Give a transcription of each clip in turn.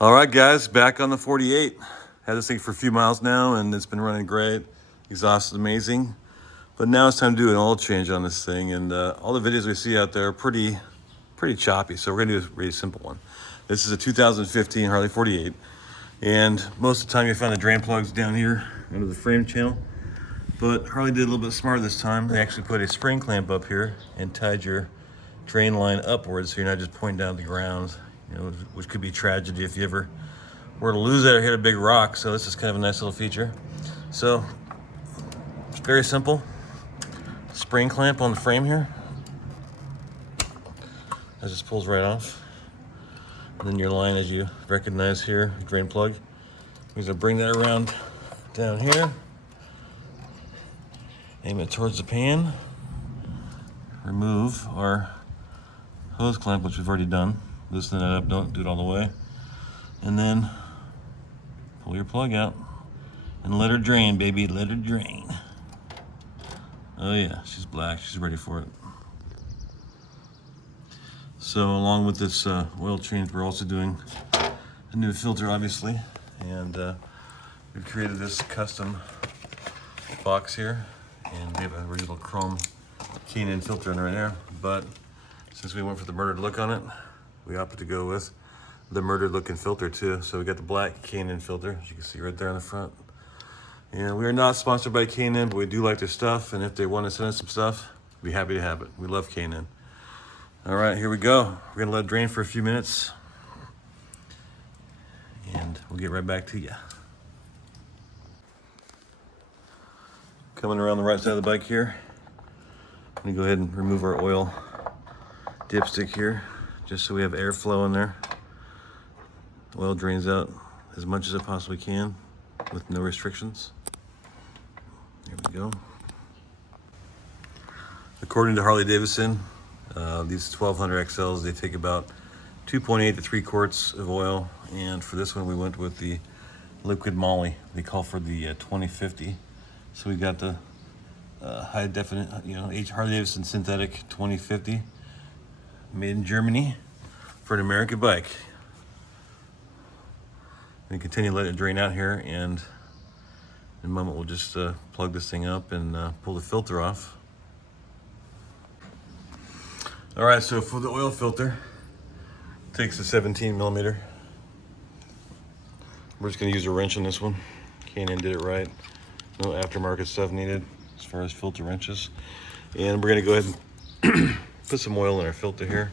All right, guys, back on the 48. Had this thing for a few miles now, and it's been running great. Exhaust is amazing. But now it's time to do an oil change on this thing, and all the videos we see out there are pretty choppy. So we're gonna do a really simple one. This is a 2015 Harley 48, and most of the time you find the drain plugs down here under the frame channel. But Harley did a little bit smarter this time. They actually put a spring clamp up here and tied your drain line upwards, so you're not just pointing down the ground, which could be tragedy if you ever were to lose it or hit a big rock. So this is kind of a nice little feature. So it's very simple. Spring clamp on the frame here. That just pulls right off. And then your line, as you recognize here, drain plug. We're gonna bring that around down here. Aim it towards the pan. Remove our hose clamp, which we've already done. Loosen that up, don't do it all the way. And then pull your plug out and let her drain, baby, let her drain. Oh yeah, she's black, she's ready for it. So along with this oil change, we're also doing a new filter, obviously. And we've created this custom box here. And we have a original chrome K&N filter in right there. But since we went for the murdered look on it, we opted to go with the murdered looking filter too. So we got the black K&N filter, as you can see right there on the front. And we are not sponsored by K&N, but we do like their stuff. And if they want to send us some stuff, we'd be happy to have it. We love K&N. All right, here we go. We're gonna let it drain for a few minutes, and we'll get right back to you. Coming around the right side of the bike here, I'm gonna go ahead and remove our oil dipstick here, just so we have airflow in there. Oil drains out as much as it possibly can with no restrictions. There we go. According to Harley Davidson, these 1200 XLs, they take about 2.8 to 3 quarts of oil. And for this one, we went with the liquid moly. They call for the 2050. So we got the high definite, Harley Davidson synthetic 2050, made in Germany for an American bike. And continue to let it drain out here, and in a moment we'll just plug this thing up and pull the filter off. All right, so for the oil filter, takes a 17 millimeter. We're just gonna use a wrench on this one. K&N did it right. No aftermarket stuff needed as far as filter wrenches. And we're gonna go ahead and put some oil in our filter here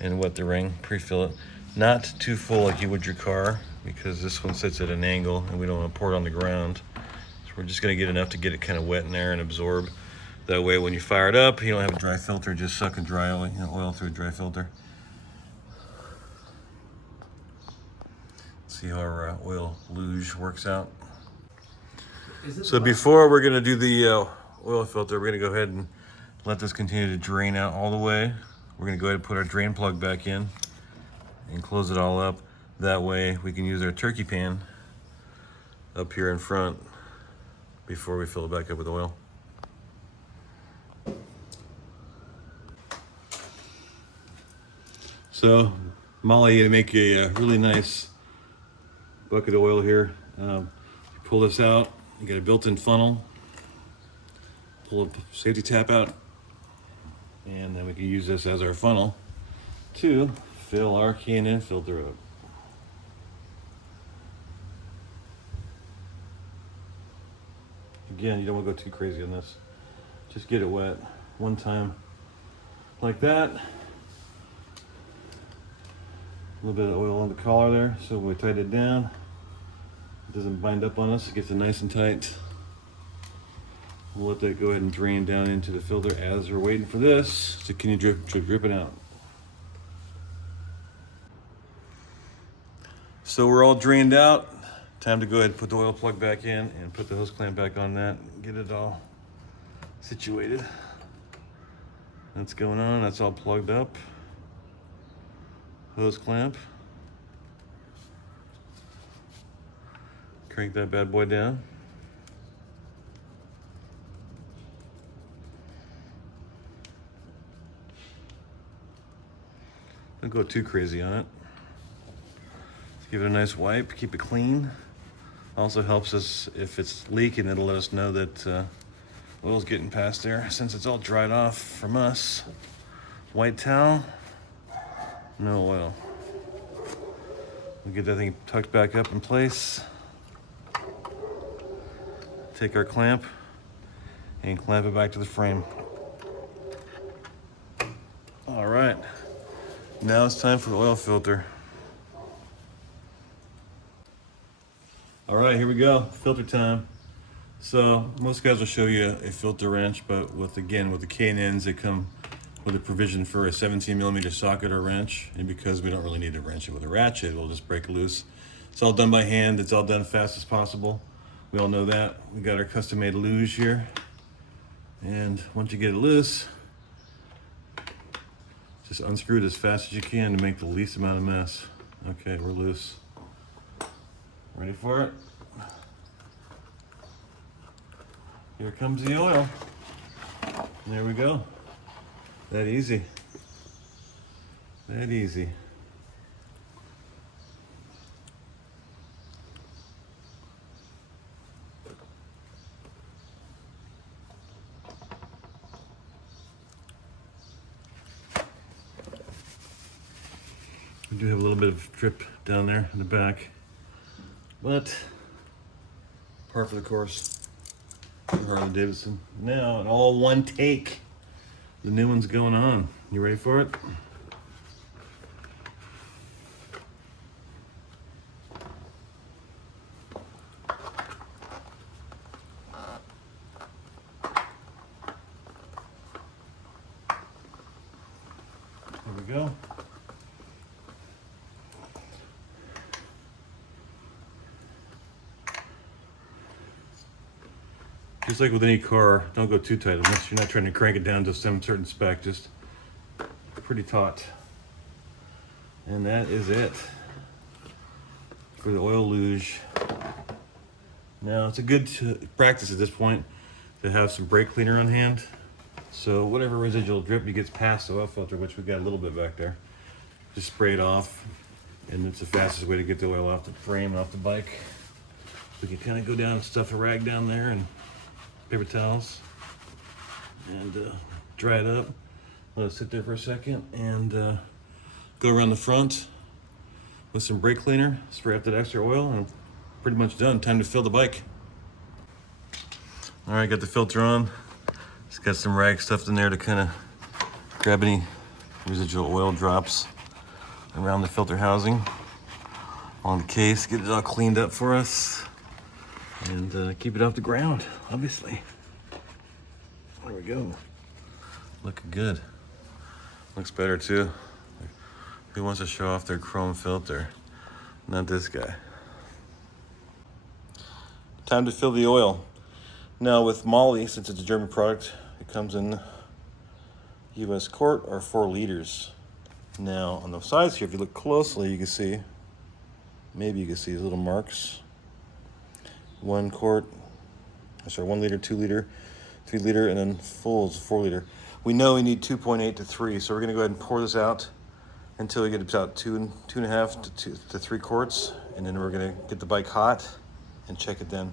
and wet the ring, pre-fill it. Not too full like you would your car, because this one sits at an angle and we don't want to pour it on the ground. So we're just gonna get enough to get it kind of wet in there and absorb. That way when you fire it up, you don't have a dry filter, just sucking dry oil through a dry filter. See how our oil luge works out. So before we're gonna do the oil filter, we're gonna go ahead and let this continue to drain out all the way. We're gonna go ahead and put our drain plug back in and close it all up. That way we can use our turkey pan up here in front before we fill it back up with oil. So Molly, to make a really nice bucket of oil here, pull this out. You got a built-in funnel. Pull a safety tap out, and then we can use this as our funnel to fill our K&N filter up. Again, you don't want to go too crazy on this. Just get it wet one time like that. A little bit of oil on the collar there, so we tighten it down. It doesn't bind up on us, it gets it nice and tight. We'll let that go ahead and drain down into the filter as we're waiting for this to continue dripping out. So we're all drained out. Time to go ahead and put the oil plug back in and put the hose clamp back on that and get it all situated. That's going on, that's all plugged up. Hose clamp. Crank that bad boy down. Don't go too crazy on it. Give it a nice wipe, keep it clean. Also helps us if it's leaking, it'll let us know that oil's getting past there. Since it's all dried off from us, white towel, no oil. We'll get that thing tucked back up in place. Take our clamp and clamp it back to the frame. All right, now it's time for the oil filter. All right, here we go, filter time. So most guys will show you a filter wrench, but with the K&Ns, they come with a provision for a 17mm socket or wrench. And because we don't really need to wrench it with a ratchet, we'll just break it loose. It's all done by hand. It's all done as fast as possible. We all know that. We got our custom-made luge here. And once you get it loose, just unscrew it as fast as you can to make the least amount of mess. Okay, we're loose. Ready for it? Here comes the oil. There we go. That easy. That easy. We do have a little bit of drip down there in the back, but par for the course. Harley Davidson. Now, in all one take, the new one's going on. You ready for it? Here we go. Just like with any car, don't go too tight unless you're not trying to crank it down to some certain spec, just pretty taut. And that is it for the oil luge. Now it's a good practice at this point to have some brake cleaner on hand. So whatever residual drip you gets past the oil filter, which we got a little bit back there, just spray it off. And it's the fastest way to get the oil off the frame and off the bike. We can kind of go down and stuff a rag down there and paper towels and dry it up. Let it sit there for a second and go around the front with some brake cleaner, spray up that extra oil, and pretty much done. Time to fill the bike. All right, got the filter on. Just got some rag stuffed in there to kind of grab any residual oil drops around the filter housing on the case, get it all cleaned up for us. And keep it off the ground, obviously. There we go. Looking good. Looks better too. Who wants to show off their chrome filter? Not this guy. Time to fill the oil. Now with Molly, since it's a German product, it comes in US quart or 4 liters. Now on the sides here, if you look closely, you can see, maybe you can see these little marks. 1 quart, 1 liter, 2 liter, 3 liter, and then full is 4 liter. We know we need 2.8 to 3, so we're gonna go ahead and pour this out until we get about 2.5 to 3 quarts, and then we're gonna get the bike hot and check it then.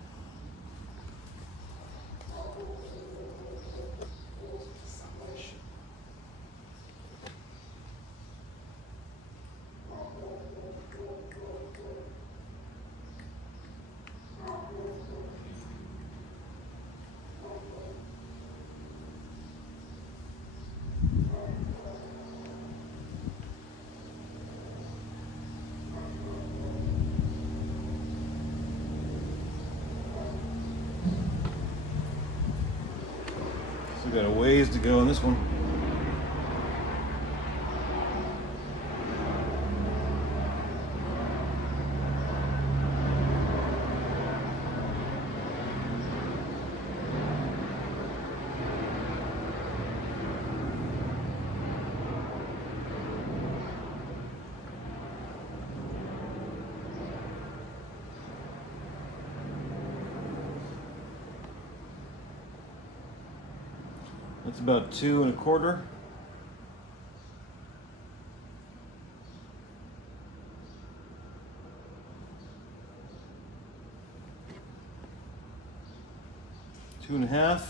Got a ways to go on this one. That's about 2 1/4. 2.5.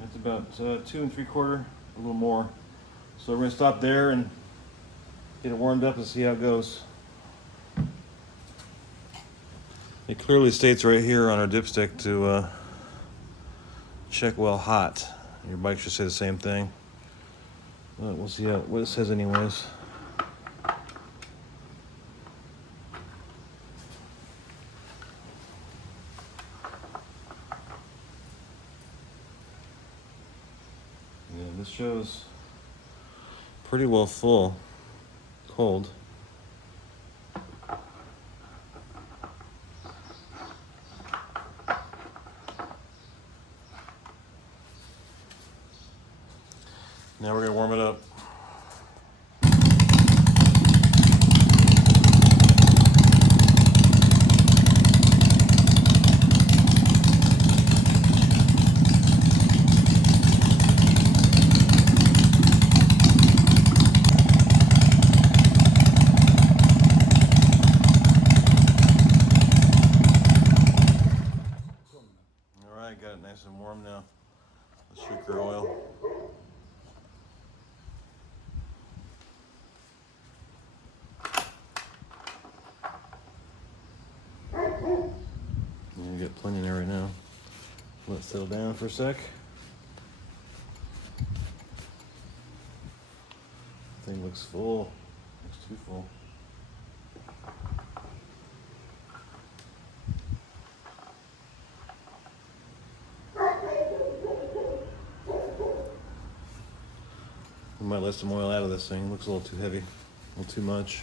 That's about 2 3/4, a little more. So we're gonna stop there and get it warmed up and see how it goes. It clearly states right here on our dipstick to check while hot. Your bike should say the same thing. But we'll see what it says anyways. Yeah, this shows pretty well full, cold. Now we're gonna warm it up. All right, got it nice and warm now. Let's shake our oil. You get plenty in there right now. Let it settle down for a sec. Thing looks full. Looks too full. We might let some oil out of this thing. It looks a little too heavy, a little too much.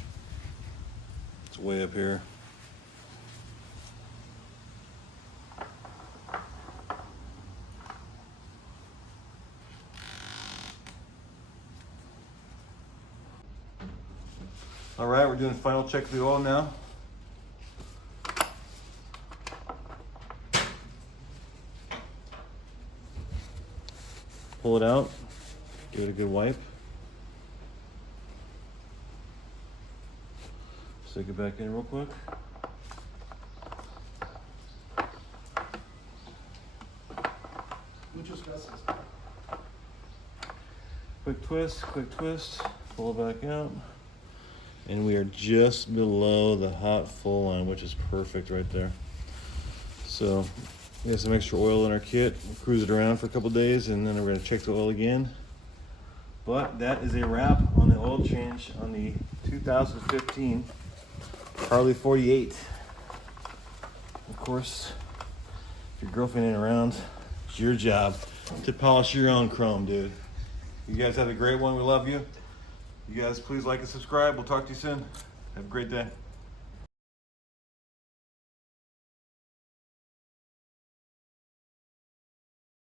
It's way up here. All right, we're doing a final check of the oil now. Pull it out, give it a good wipe. Stick it back in real quick. Quick twist, pull it back out. And we are just below the hot full line, which is perfect right there. So we have some extra oil in our kit. We'll cruise it around for a couple days and then we're gonna check the oil again. But that is a wrap on the oil change on the 2015 Harley 48. Of course, if your girlfriend ain't around, it's your job to polish your own chrome, dude. You guys have a great one. We love you. You guys please like and subscribe. We'll talk to you soon. Have a great day.